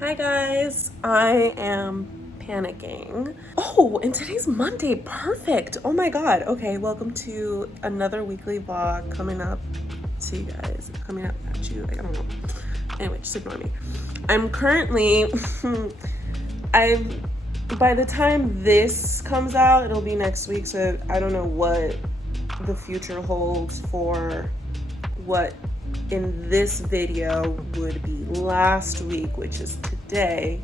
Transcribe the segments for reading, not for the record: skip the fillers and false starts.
Hi guys, I am panicking. Oh, and today's Monday. Perfect. Oh my god. Okay, welcome to another weekly vlog coming up to you guys. Coming up at you. Like, I don't know. Anyway, just ignore me. I'm currently I'm by the time this comes out, it'll be next week, so I don't know what the future holds for what in this video would be last week, which is today.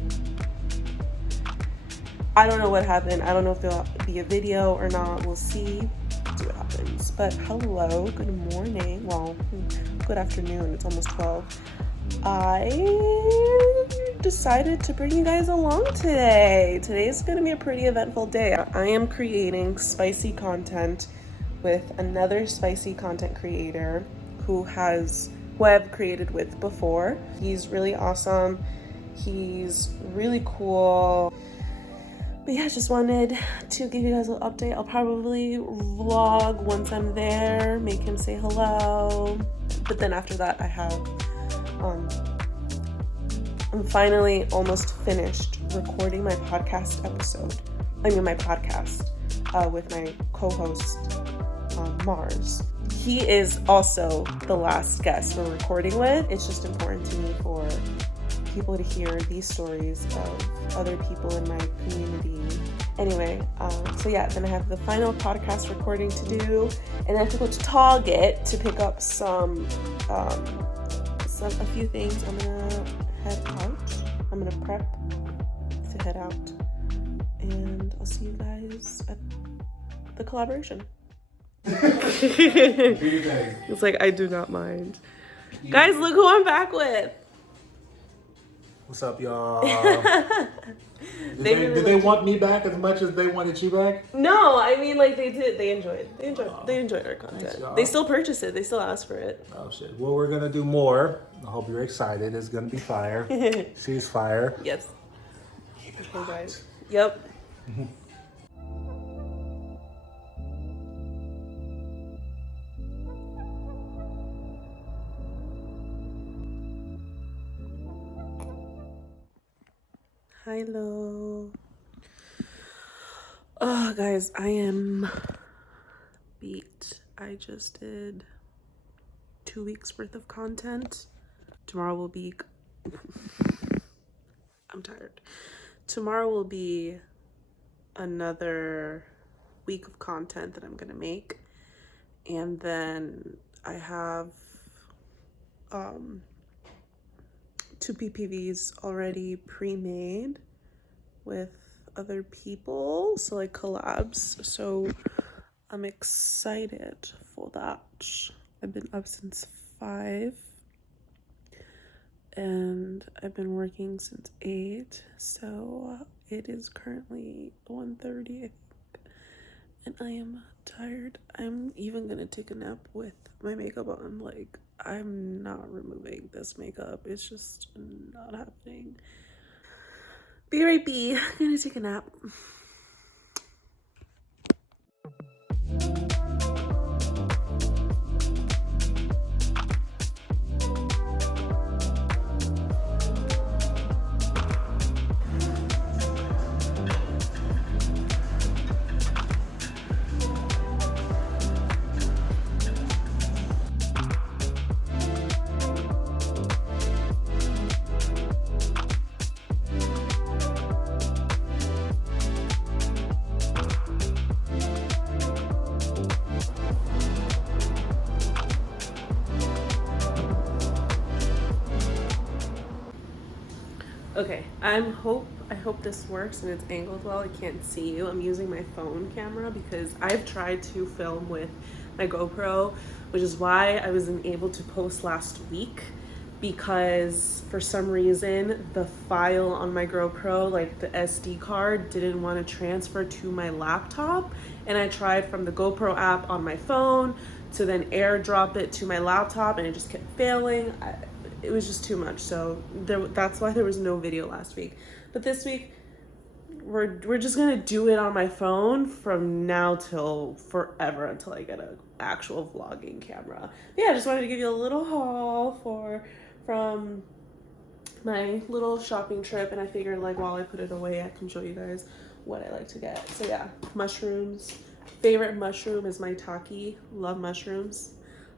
I don't know what happened. I don't know if there'll be a video or not. We'll see. See what happens. But hello, good morning. Well, good afternoon. It's almost 12. I decided to bring you guys along today. Today's gonna be a pretty eventful day. I am creating spicy content with another spicy content creator who I've created with before. He's really awesome. He's really cool. But yeah, just wanted to give you guys a little update. I'll probably vlog once I'm there, make him say hello. But then after that, I'm finally almost finished recording my podcast episode. My podcast with my co-host, Mars. He is also the last guest we're recording with. It's just important to me for people to hear these stories of other people in my community. Anyway, so yeah, then I have the final podcast recording to do, and I have to go to Target to pick up a few things. I'm gonna head out. I'm gonna prep to head out, and I'll see you guys at the collaboration. It's like, I do not mind. Guys, look who I'm back with. What's up, y'all? Did they want me back as much as they wanted you back? No, I mean, like, they did. They enjoyed our content. Thanks, they still purchased it. They still asked for it. Oh shit. Well, we're gonna do more. I hope you're excited. It's gonna be fire. She's fire. Yes. Keep it Okay, locked. guys. Yep. Hello. Oh, guys, I am beat. I just did 2 weeks worth of content. Tomorrow will be I'm tired. Tomorrow will be another week of content that I'm gonna make, and then I have 2 PPVs already pre-made with other people, so like collabs. So I'm excited for that. I've been up since 5 and I've been working since 8, so it is currently 1:30, I think, and I am tired. I'm even gonna take a nap with my makeup on. Like, I'm not removing this makeup. It's just not happening. Be right be. I'm gonna take a nap. Okay, I hope this works and it's angled well. I can't see you. I'm using my phone camera because I've tried to film with my GoPro, which is why I wasn't able to post last week, because for some reason the file on my GoPro, like the SD card, didn't want to transfer to my laptop, and I tried from the GoPro app on my phone to then airdrop it to my laptop, and it just kept failing. It was just too much, so that's why there was no video last week. But this week we're just gonna do it on my phone from now till forever, until I get an actual vlogging camera. But yeah, I just wanted to give you a little haul from my little shopping trip, and I figured like while I put it away, I can show you guys what I like to get. So yeah, mushrooms. Favorite mushroom is maitake. Love mushrooms.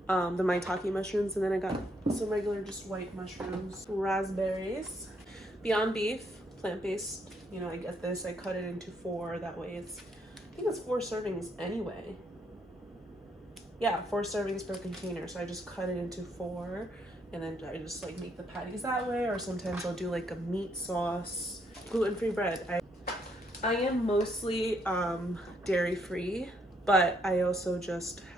The maitake mushrooms, and then I got some regular just white mushrooms. Raspberries. Beyond Beef, plant-based. You know, I get this. I cut it into 4. That way it's, I think it's 4 servings anyway. Yeah, 4 servings per container. So I just cut it into 4, and then I just like make the patties that way. Or sometimes I'll do like a meat sauce. Gluten-free bread. I am mostly dairy-free, but I also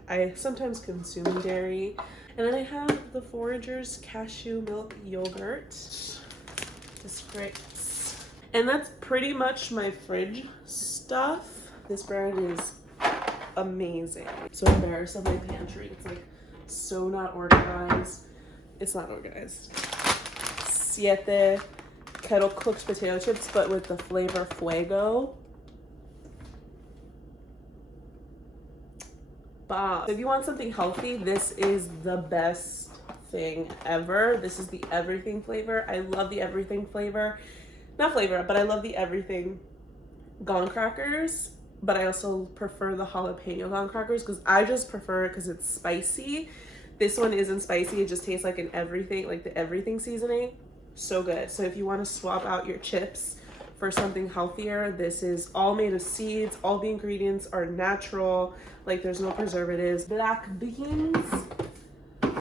I sometimes consume dairy. And then I have the Foragers cashew milk yogurt. This grapes. And that's pretty much my fridge stuff. This brand is amazing. So embarrassed of my pantry. It's like so not organized. It's not organized. Siete kettle cooked potato chips, but with the flavor fuego. Bob. So if you want something healthy, this is the best thing ever. This is the everything flavor. I love the everything flavor. Not flavor, but I love the everything gone crackers. But I also prefer the jalapeno gone crackers because I just prefer it because it's spicy. This one isn't spicy. It just tastes like an everything, like the everything seasoning. So good. So if you want to swap out your chips for something healthier, this is all made of seeds. All the ingredients are natural. Like there's no preservatives. Black beans,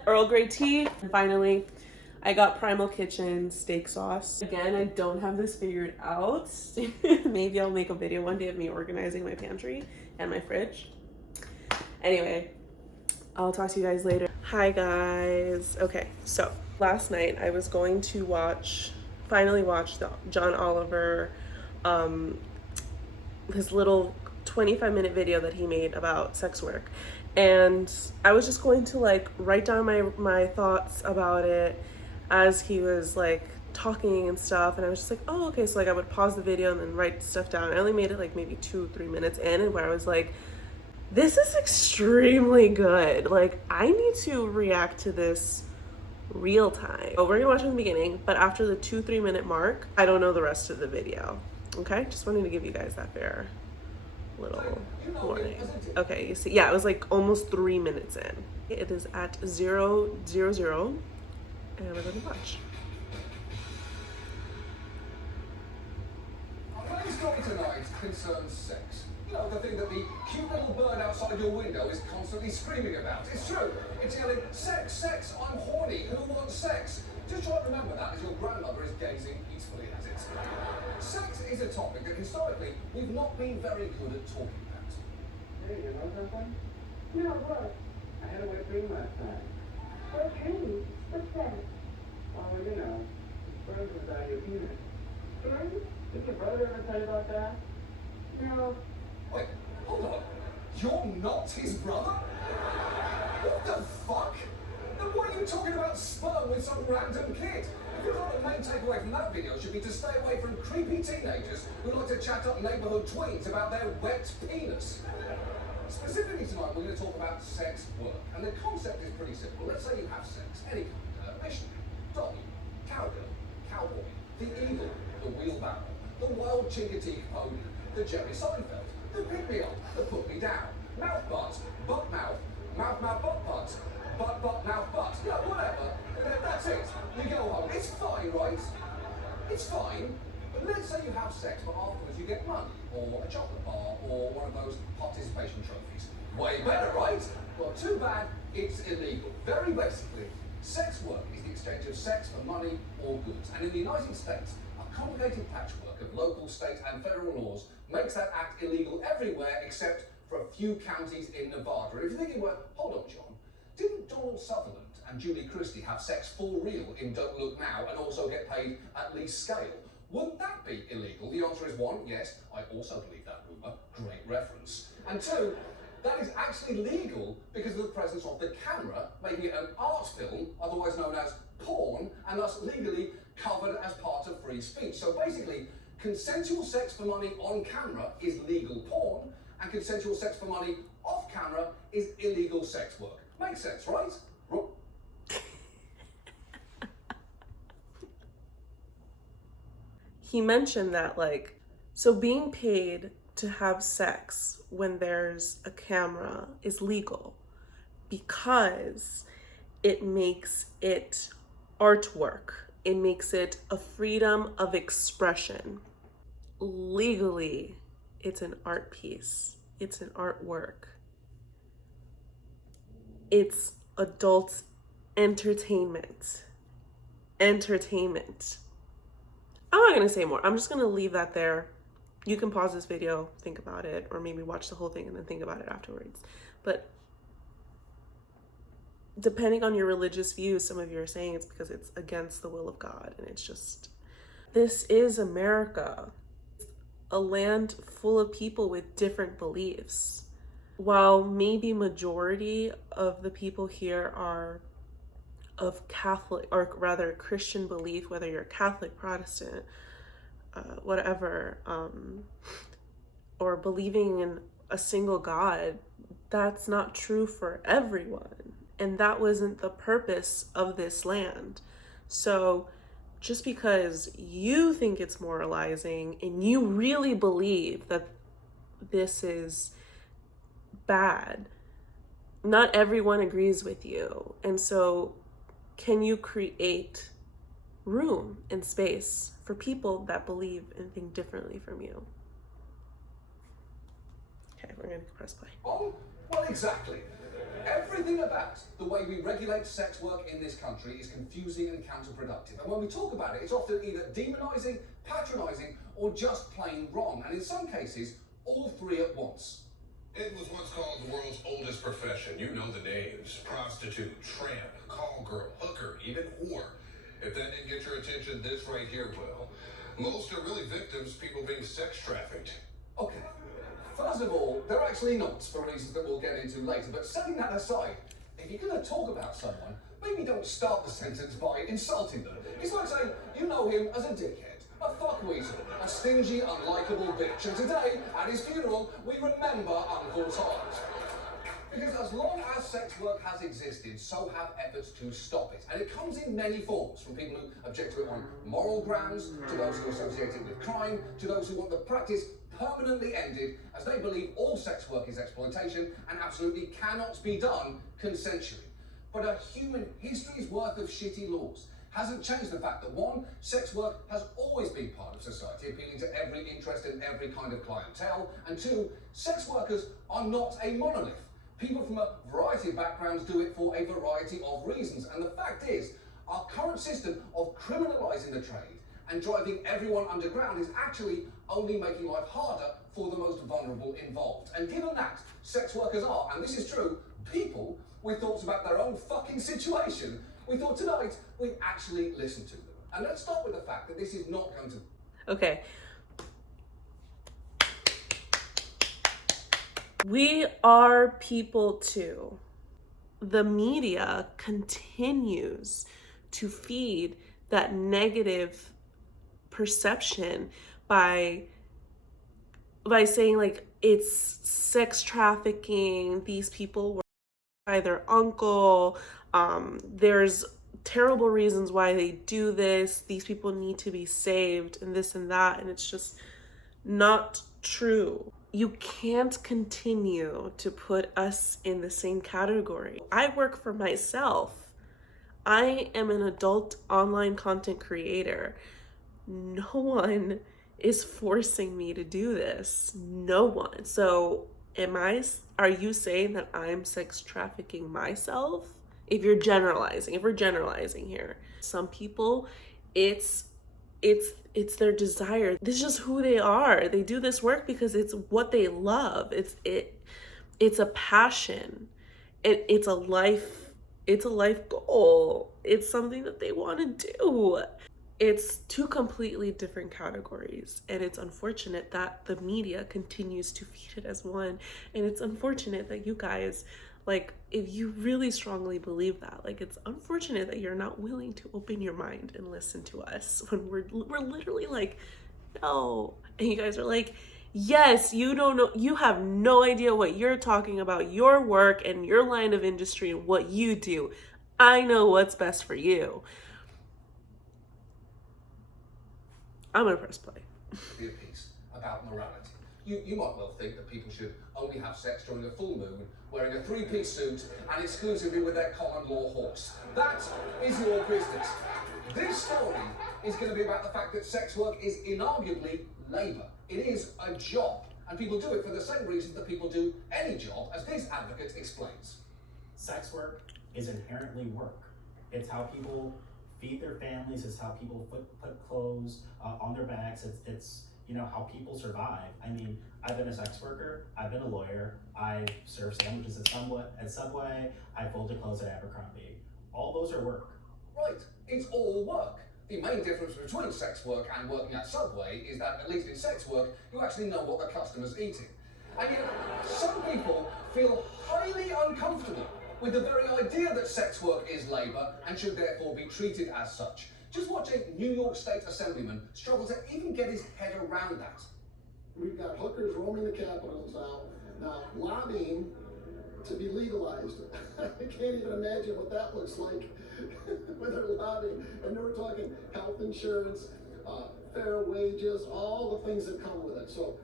Earl Grey tea. And finally, I got Primal Kitchen steak sauce. Again, I don't have this figured out. Maybe I'll make a video one day of me organizing my pantry and my fridge. Anyway, I'll talk to you guys later. Hi guys. Okay, so last night I was going to finally watch the John Oliver, his little 25-minute video that he made about sex work. And I was just going to like write down my thoughts about it as he was like talking and stuff. And I was just like, oh, okay. So like I would pause the video and then write stuff down. I only made it like maybe 2-3 minutes in, and where I was like, this is extremely good. Like I need to react to this real time. So we're gonna watch from the beginning, but after the 2-3 minute mark, I don't know the rest of the video. Okay, just wanted to give you guys that fair little warning. Okay, you see, yeah, it was like almost 3 minutes in. It is at 0:00, and we're gonna watch. Our main story tonight concerns sex. You know, the thing that the cute little bird outside your window is constantly screaming about. It's true. It's yelling, sex, sex, I'm horny, who wants sex? Just try to remember that as your grandmother is gazing peacefully at it. Sex is a topic that historically we've not been very good at talking about. Hey, you know something? No, what? I had a wet dream last night. What dream? What's that? Oh, you know, sperm was out of your penis. Sperm? Did your brother ever tell you about that? No. Wait, hold on. You're not his brother? What the fuck? Then why are you talking about sperm with some random kid? I feel like the main takeaway from that video should be to stay away from creepy teenagers who like to chat up neighborhood tweens about their wet penis. Specifically tonight, we're going to talk about sex work. And the concept is pretty simple. Let's say you have sex, any kind, missionary, doggy, cowgirl, cowboy, the eagle, the wheelbarrow, the wild Chincoteague pony, the Jerry Seinfeld, the pick me up, the put me down, mouth butt, butt mouth, mouth mouth butt butt, butt butt mouth butt, yeah, whatever. That's it. You go home. It's fine, right? It's fine. But let's say you have sex, but afterwards you get money, or a chocolate bar, or one of those participation trophies. Way better, right? Well, too bad it's illegal. Very basically, sex work is the exchange of sex for money or goods. And in the United States, a complicated patchwork of local, state, and federal laws makes that act illegal everywhere except for a few counties in Nevada. And if you're thinking, well, hold on, John, didn't Donald Sutherland and Julie Christie have sex for real in Don't Look Now and also get paid at least scale? Wouldn't that be illegal? The answer is 1, yes, I also believe that rumour. Great reference. And 2, that is actually legal because of the presence of the camera, making it an art film, otherwise known as porn, and thus legally covered as part of free speech. So basically, consensual sex for money on camera is legal porn, and consensual sex for money off camera is illegal sex work. Makes sense, right? he mentioned that, like, so being paid to have sex when there's a camera is legal because it makes it artwork. It makes it a freedom of expression. Legally, it's an art piece. It's an artwork. It's adult entertainment. Entertainment. I'm not gonna say more. I'm just gonna leave that there. You can pause this video, think about it, or maybe watch the whole thing and then think about it afterwards. But depending on your religious views, some of you are saying it's because it's against the will of God, and it's just, this is America, a land full of people with different beliefs. While maybe majority of the people here are of Catholic, or rather Christian belief, whether you're Catholic, Protestant, whatever, or believing in a single God, that's not true for everyone. And that wasn't the purpose of this land. So just because you think it's moralizing and you really believe that this is bad, not everyone agrees with you. And so can you create room and space for people that believe and think differently from you? Okay, we're gonna press play. Oh, well, exactly. Everything about the way we regulate sex work in this country is confusing and counterproductive. And when we talk about it, it's often either demonizing, patronizing, or just plain wrong. And in some cases, all three at once. It was once called the world's oldest profession. You know the names: prostitute, tramp, call girl, hooker, even whore. If that didn't get your attention, this right here will. Most are really victims, people being sex trafficked. Okay. First of all, they're actually not, for reasons that we'll get into later. But setting that aside, if you're going to talk about someone, maybe don't start the sentence by insulting them. It's like saying, you know him as a dickhead, a fuckweasel, a stingy, unlikable bitch. And today, at his funeral, we remember Uncle Todd. Because as long as sex work has existed, so have efforts to stop it. And it comes in many forms, from people who object to it on moral grounds, to those who associate it with crime, to those who want the practice permanently ended, as they believe all sex work is exploitation and absolutely cannot be done consensually. But a human history's worth of shitty laws hasn't changed the fact that, one, sex work has always been part of society, appealing to every interest and every kind of clientele, and two, sex workers are not a monolith. People from a variety of backgrounds do it for a variety of reasons. And the fact is, our current system of criminalizing the trade and driving everyone underground is actually only making life harder for the most vulnerable involved. And given that sex workers are, and this is true, people with thoughts about their own fucking situation, we thought tonight we'd actually listen to them. And let's start with the fact that this is not going to... Okay. We are people too. The media continues to feed that negative perception by saying, like, it's sex trafficking, these people were by their uncle, there's terrible reasons why they do this, these people need to be saved, and this and that, and it's just not true. You can't continue to put us in the same category. I work for myself. I am an adult online content creator. No one is forcing me to do this. No one. So are you saying that I'm sex trafficking myself? If we're generalizing here. Some people, it's their desire. This is just who they are. They do this work because it's what they love. It's a passion. It's a life goal. It's something that they want to do. It's two completely different categories, and it's unfortunate that the media continues to feed it as one. And it's unfortunate that you guys, like, if you really strongly believe that, like, it's unfortunate that you're not willing to open your mind and listen to us when we're literally like, no. And you guys are like, yes, you don't know, you have no idea what you're talking about, your work and your line of industry and what you do. I know what's best for you. I'm gonna press play. Be a piece about morality. You might well think that people should only have sex during a full moon, wearing a three-piece suit, and exclusively with their common law horse. That is your business. This story is going to be about the fact that sex work is inarguably labour. It is a job, and people do it for the same reason that people do any job, as this advocate explains. Sex work is inherently work. It's how people feed their families. It's how people put clothes on their backs. It's you know, how people survive. I mean, I've been a sex worker, I've been a lawyer, I serve sandwiches at Subway, I folded clothes at Abercrombie. All those are work. Right, it's all work. The main difference between sex work and working at Subway is that, at least in sex work, you actually know what the customer's eating. And yet, some people feel highly uncomfortable with the very idea that sex work is labour and should therefore be treated as such. Just watch a New York State Assemblyman struggle to even get his head around that. We've got hookers roaming the capitals now lobbying to be legalized. I can't even imagine what that looks like when they're lobbying. And they were talking health insurance, fair wages, all the things that come with it. So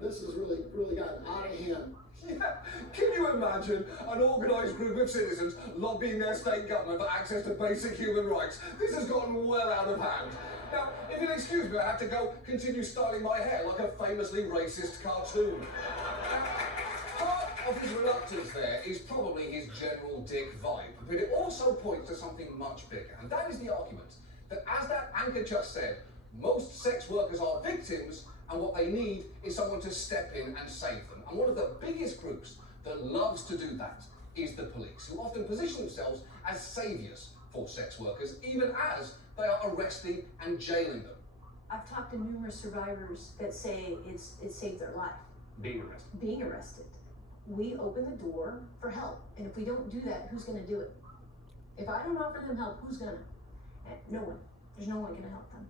this has really gotten out of hand. Yeah. Can you imagine an organised group of citizens lobbying their state government for access to basic human rights? This has gotten well out of hand. Now, if you'll excuse me, I have to go continue styling my hair like a famously racist cartoon. Part of his reluctance there is probably his general dick vibe, but it also points to something much bigger, and that is the argument that, as that anchor just said, most sex workers are victims, and what they need is someone to step in and save them. And one of the biggest groups that loves to do that is the police, who often position themselves as saviours for sex workers, even as they are arresting and jailing them. I've talked to numerous survivors that say it saved their life. Being arrested. We open the door for help, and if we don't do that, who's going to do it? If I don't offer them help, who's gonna? No one. There's no one going to help them.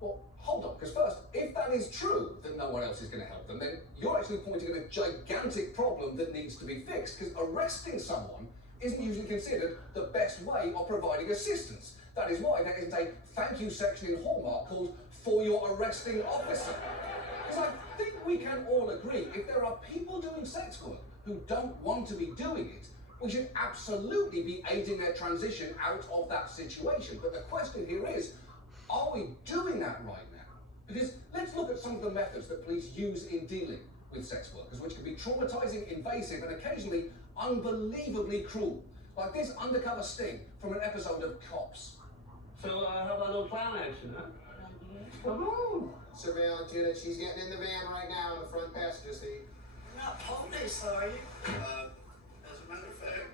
Well, hold on, because first, if that is true, that no one else is going to help them, then you're actually pointing at a gigantic problem that needs to be fixed, because arresting someone isn't usually considered the best way of providing assistance. That is why there isn't a thank you section in Hallmark called For Your Arresting Officer. Because I think we can all agree, if there are people doing sex work who don't want to be doing it, we should absolutely be aiding their transition out of that situation. But the question here is, are we doing that right now? Because let's look at some of the methods that police use in dealing with sex workers, which can be traumatizing, invasive, and occasionally unbelievably cruel. Like this undercover sting from an episode of Cops. So, how about a little clown action, huh? Come on! Surveillance unit, she's getting in the van right now in the front passenger seat. Not homeless, are you? As a matter of fact.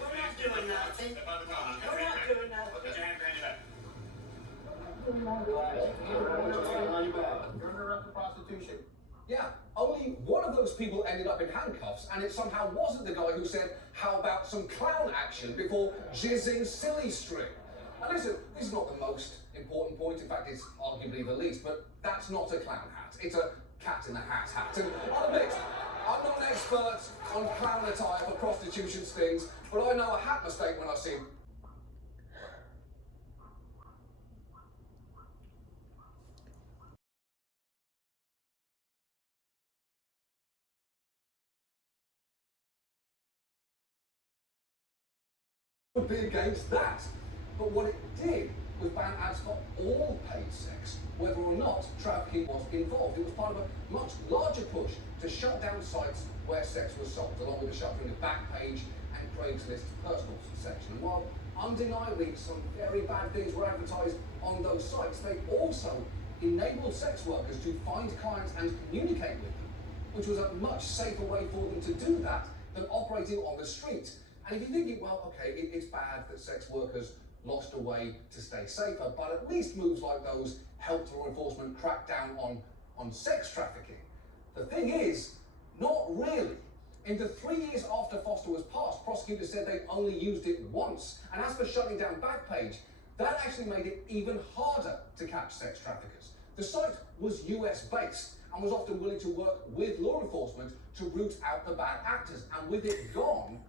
We're not doing nothing. We're not doing nothing. Put your hand behind your back. You're under arrest for prostitution. Yeah, only one of those people ended up in handcuffs, and it somehow wasn't the guy who said, how about some clown action before jizzing silly string? And listen, this is not the most important point, in fact it's arguably the least, but that's not a clown hat, it's a cat in a hat hat. And I'll admit, I'm not an expert on clown attire for prostitution stings, but I know a hat mistake when I see them. Would be against that. But what it did was ban ads for all paid sex, whether or not trafficking was involved. It was part of a much larger push to shut down sites where sex was sold, along with the shuttering of Backpage and Craigslist's personal section. And while undeniably some very bad things were advertised on those sites, they also enabled sex workers to find clients and communicate with them, which was a much safer way for them to do that than operating on the street. And if you're thinking, well, okay, it's bad that sex workers lost a way to stay safer, but at least moves like those helped law enforcement crack down on sex trafficking. The thing is, not really. In the 3 years after Foster was passed, prosecutors said they'd only used it once. And as for shutting down Backpage, that actually made it even harder to catch sex traffickers. The site was US based, and was often willing to work with law enforcement to root out the bad actors. And with it gone,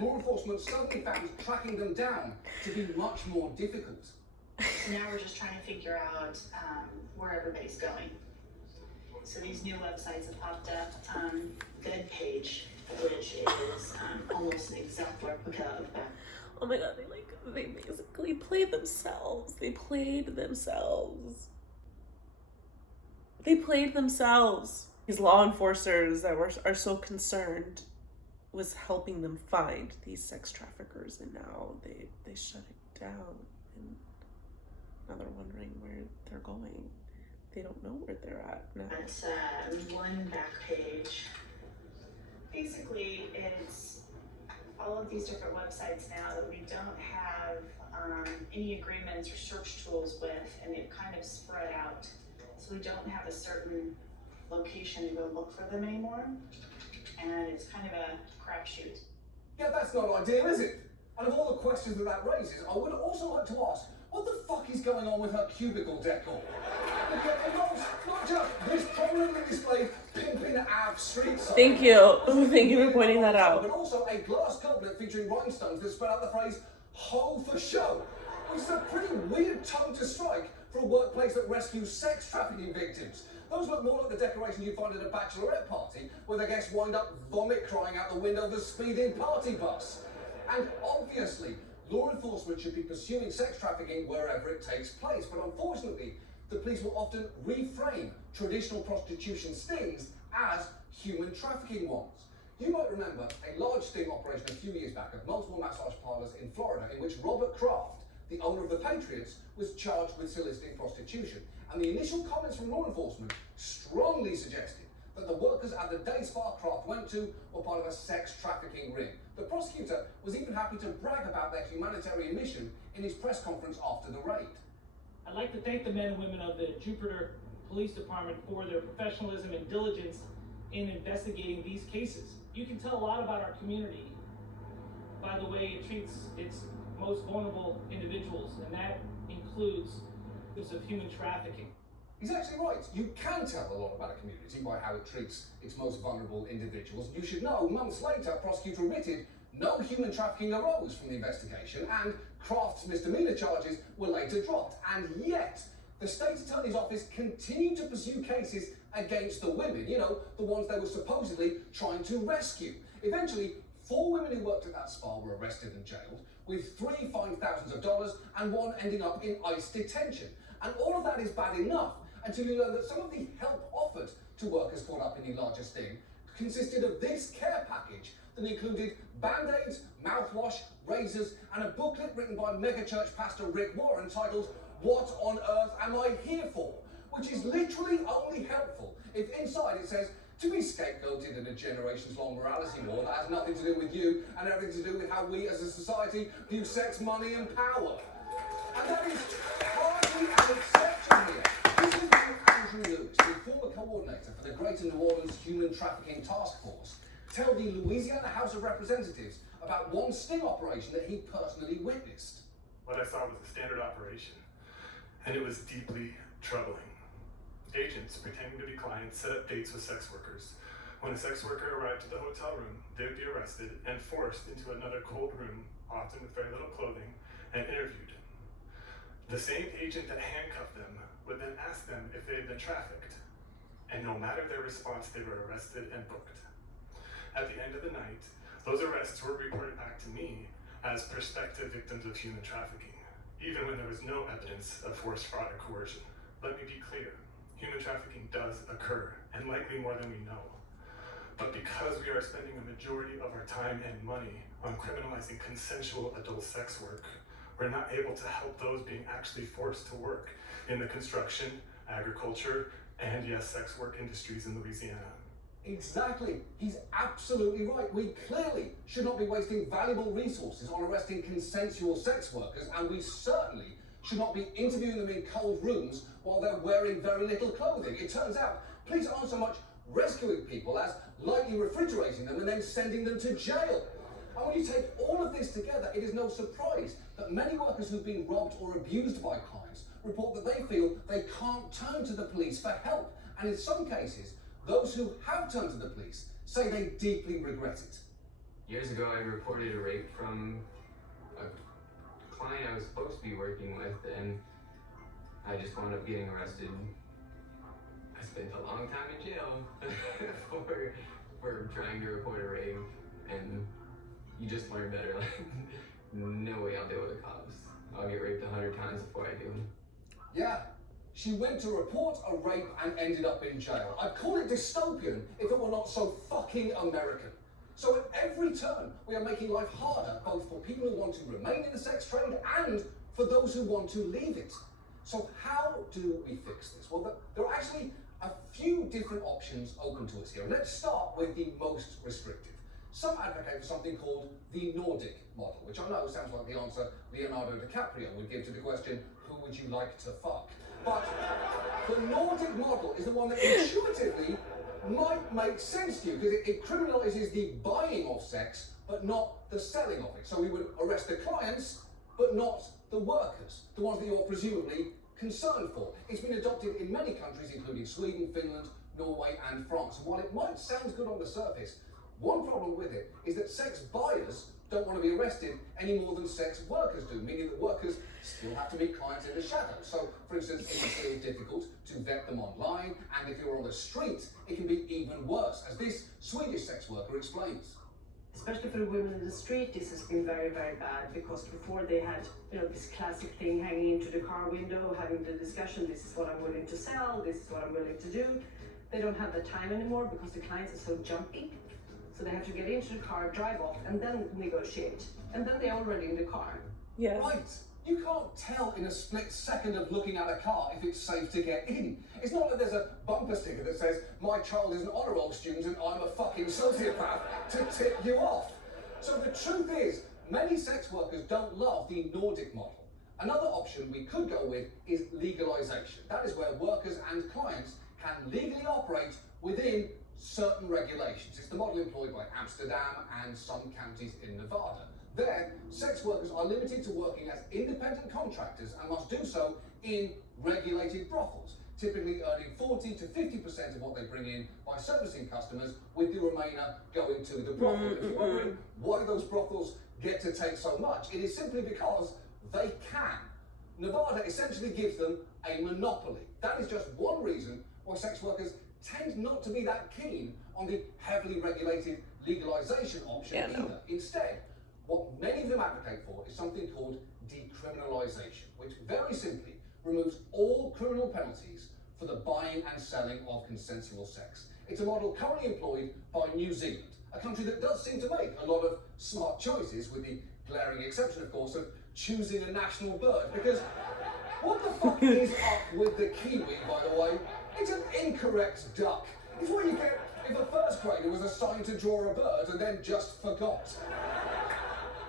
law enforcement suddenly found tracking them down to be much more difficult. So now we're just trying to figure out where everybody's going. So these new websites have popped up. Good Page, which is almost an exact replica of that. Oh my god, they basically played themselves. They played themselves. They played themselves. These law enforcers that are so concerned was helping them find these sex traffickers, and now they shut it down, and now they're wondering where they're going. They don't know where they're at now. It's one back page. Basically, it's all of these different websites now that we don't have any agreements or search tools with, and they've kind of spread out. So we don't have a certain location to go look for them anymore, and it's kind of a crapshoot. Yeah, that's not ideal, is it? And of all the questions that raises, I would also like to ask, what the fuck is going on with her cubicle decor? It involves not just this prominently displayed pimping Ave street sign. Thank you. Thank you for pointing that out. But also a glass goblet featuring rhinestones that spell out the phrase, "Ho for show," which is a pretty weird tone to strike for a workplace that rescues sex trafficking victims. Those look more like the decorations you find at a bachelorette party, where the guests wind up vomit crying out the window of a speeding party bus. And obviously, law enforcement should be pursuing sex trafficking wherever it takes place, but unfortunately, the police will often reframe traditional prostitution stings as human trafficking ones. You might remember a large sting operation a few years back at multiple massage parlors in Florida in which Robert Kraft, the owner of the Patriots, was charged with soliciting prostitution. And the initial comments from law enforcement strongly suggested that the workers at the day spa Kraft went to were part of a sex trafficking ring. The prosecutor was even happy to brag about their humanitarian mission in his press conference after the raid. I'd like to thank the men and women of the Jupiter Police Department for their professionalism and diligence in investigating these cases. You can tell a lot about our community by the way it treats its most vulnerable individuals, and that includes use of human trafficking. He's actually right. You can tell a lot about a community by how it treats its most vulnerable individuals. You should know, months later, prosecutor admitted no human trafficking arose from the investigation, and Kraft's misdemeanor charges were later dropped. And yet, the state attorney's office continued to pursue cases against the women, you know, the ones they were supposedly trying to rescue. Eventually, 4 women who worked at that spa were arrested and jailed, with 3 fined thousands of dollars and 1 ending up in ICE detention. And all of that is bad enough until you learn that some of the help offered to workers caught up in the larger sting consisted of this care package that included Band-Aids, mouthwash, razors, and a booklet written by megachurch pastor Rick Warren titled, "What on Earth Am I Here For?" which is literally only helpful if inside it says, to be scapegoated in a generations-long morality war that has nothing to do with you and everything to do with how we as a society view sex, money, and power. And that is hardly an exception here. This is Andrew Lewis, the former coordinator for the Greater New Orleans Human Trafficking Task Force, tell the Louisiana House of Representatives about one sting operation that he personally witnessed. What I saw was a standard operation, and it was deeply troubling. Agents pretending to be clients set up dates with sex workers. When a sex worker arrived at the hotel room, they would be arrested and forced into another cold room, often with very little clothing, and interviewed. The same agent that handcuffed them would then ask them if they had been trafficked, and no matter their response, they were arrested and booked. At the end of the night, those arrests were reported back to me as prospective victims of human trafficking, even when there was no evidence of forced fraud or coercion. Let me be clear. Human trafficking does occur, and likely more than we know. But because we are spending a majority of our time and money on criminalizing consensual adult sex work, we're not able to help those being actually forced to work in the construction, agriculture, and yes, sex work industries in Louisiana. Exactly. He's absolutely right. We clearly should not be wasting valuable resources on arresting consensual sex workers, and we certainly should not be interviewing them in cold rooms while they're wearing very little clothing. It turns out police aren't so much rescuing people as lightly refrigerating them and then sending them to jail. And when you take all of this together, it is no surprise that many workers who've been robbed or abused by clients report that they feel they can't turn to the police for help And in some cases, those who have turned to the police say they deeply regret it. Years ago, I reported a rape from a client I was supposed to be working with, and I just wound up getting arrested. I spent a long time in jail for trying to report a rape, and you just learn better. Like, no way I'll deal with the cops. I'll get raped 100 times before I do. Yeah, she went to report a rape and ended up in jail. I'd call it dystopian if it were not so fucking American. So at every turn, we are making life harder, both for people who want to remain in the sex trade and for those who want to leave it. So how do we fix this? Well, there are actually a few different options open to us here. Let's start with the most restrictive. Some advocate for something called the Nordic model, which I know sounds like the answer Leonardo DiCaprio would give to the question, who would you like to fuck? But the Nordic model is the one that intuitively might make sense to you, because it criminalizes the buying of sex, but not the selling of it. So we would arrest the clients, but not the workers, the ones that you're presumably concerned for. It's been adopted in many countries, including Sweden, Finland, Norway, and France. And while it might sound good on the surface, one problem with it is that sex buyers don't want to be arrested any more than sex workers do, meaning that workers still have to meet clients in the shadows. So, for instance, it is very difficult to vet them online, and if you're on the street, it can be even worse, as this Swedish sex worker explains. Especially for the women in the street, this has been very, very bad, because before they had, this classic thing hanging into the car window, having the discussion, this is what I'm willing to sell, this is what I'm willing to do. They don't have the time anymore because the clients are so jumpy. So they have to get into the car, drive off, and then negotiate. And then they're already in the car. Yeah. Right. You can't tell in a split second of looking at a car if it's safe to get in. It's not like there's a bumper sticker that says, my child is an honour roll student and I'm a fucking sociopath to tip you off. So the truth is, many sex workers don't love the Nordic model. Another option we could go with is legalisation. That is where workers and clients can legally operate within certain regulations. It's the model employed by Amsterdam and some counties in Nevada. There, sex workers are limited to working as independent contractors and must do so in regulated brothels, typically earning 40 to 50% of what they bring in by servicing customers, with the remainder going to the brothel. If you're wondering why those brothels get to take so much, it is simply because they can. Nevada essentially gives them a monopoly. That is just one reason why sex workers tend not to be that keen on the heavily regulated legalization option either. Instead, what many of them advocate for is something called decriminalization, which very simply removes all criminal penalties for the buying and selling of consensual sex. It's a model currently employed by New Zealand, a country that does seem to make a lot of smart choices, with the glaring exception, of course, of choosing a national bird. Because what the fuck is up with the kiwi, by the way? It's an incorrect duck. It's what you get if a first grader was assigned to draw a bird and then just forgot.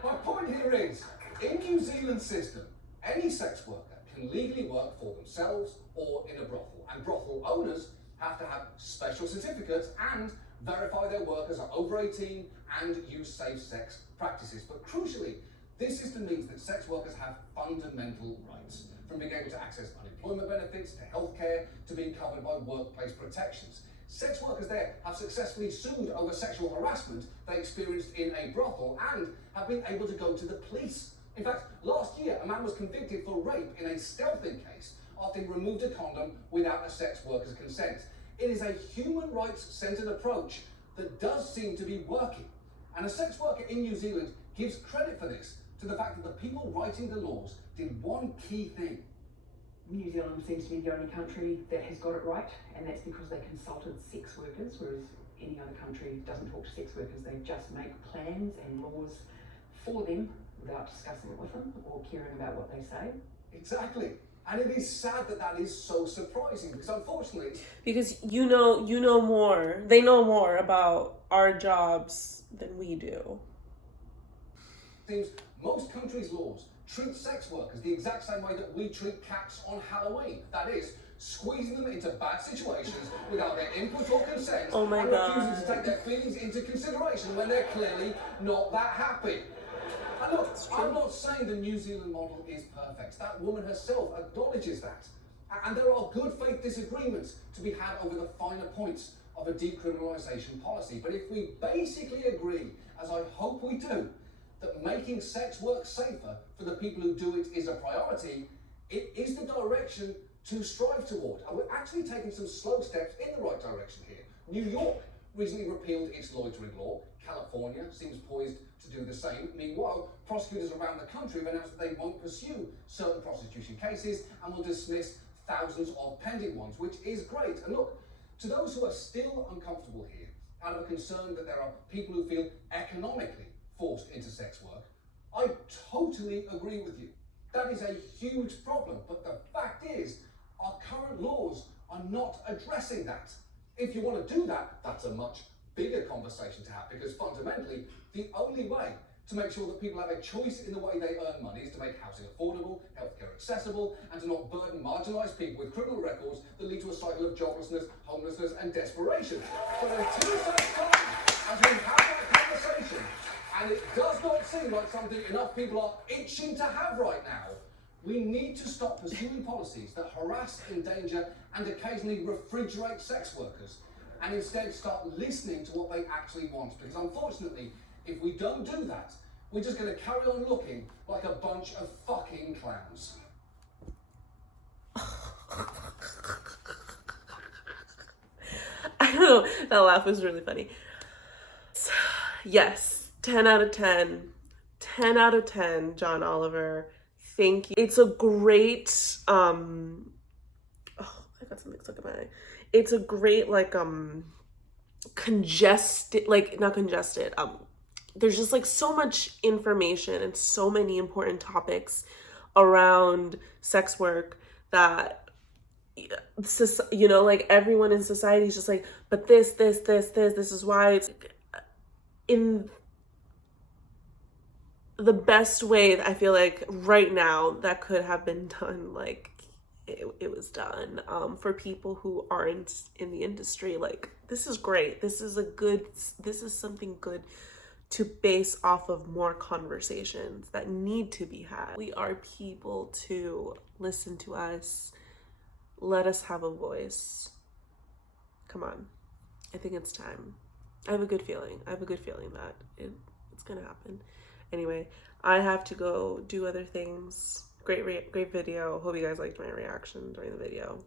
My point here is, in New Zealand's system, any sex worker can legally work for themselves or in a brothel, and brothel owners have to have special certificates and verify their workers are over 18 and use safe sex practices. But crucially, this system means that sex workers have fundamental rights, from being able to access unemployment benefits, to healthcare, to being covered by workplace protections. Sex workers there have successfully sued over sexual harassment they experienced in a brothel and have been able to go to the police. In fact, last year, a man was convicted for rape in a stealthing case after he removed a condom without a sex worker's consent. It is a human rights-centered approach that does seem to be working. And a sex worker in New Zealand gives credit for this to the fact that the people writing the laws did one key thing. New Zealand seems to be the only country that has got it right, and that's because they consulted sex workers, whereas any other country doesn't talk to sex workers. They just make plans and laws for them without discussing it with them or caring about what they say. Exactly. And it is sad that that is so surprising, because unfortunately... Because you know more. They know more about our jobs than we do. Seems most countries' laws treat sex workers the exact same way that we treat cats on Halloween. That is, squeezing them into bad situations without their input or consent, and refusing to take their feelings into consideration when they're clearly not that happy. And look, I'm not saying the New Zealand model is perfect. That woman herself acknowledges that. And there are good faith disagreements to be had over the finer points of a decriminalisation policy. But if we basically agree, as I hope we do, that making sex work safer for the people who do it is a priority, it is the direction to strive toward. And we're actually taking some slow steps in the right direction here. New York recently repealed its loitering law. California seems poised to do the same. Meanwhile, prosecutors around the country have announced that they won't pursue certain prostitution cases and will dismiss thousands of pending ones, which is great. And look, to those who are still uncomfortable here, out of a concern that there are people who feel economically forced into sex work, I totally agree with you. That is a huge problem, but the fact is, our current laws are not addressing that. If you want to do that, that's a much bigger conversation to have, because fundamentally, the only way to make sure that people have a choice in the way they earn money is to make housing affordable, healthcare accessible, and to not burden marginalised people with criminal records that lead to a cycle of joblessness, homelessness, and desperation. But until such time as we have that conversation, and it does not seem like something enough people are itching to have right now, we need to stop pursuing policies that harass, endanger, and occasionally refrigerate sex workers, and instead start listening to what they actually want. Because unfortunately, if we don't do that, we're just going to carry on looking like a bunch of fucking clowns. I don't know, that laugh was really funny. Yes, 10 out of 10. 10 out of 10, John Oliver. Thank you. It's a great, oh, I got something stuck in my eye. It's a great, like, congested, like, not congested, there's just like so much information and so many important topics around sex work that, you know, like everyone in society is just like, but this is why. It's in the best way that I feel like right now that could have been done, like it was done for people who aren't in the industry. Like, this is great. This is something good to base off of more conversations that need to be had. We are people to listen to us. Let us have a voice. Come on. I think it's time. I have a good feeling. That it's gonna happen. Anyway, I have to go do other things. Great video. Hope you guys liked my reaction during the video.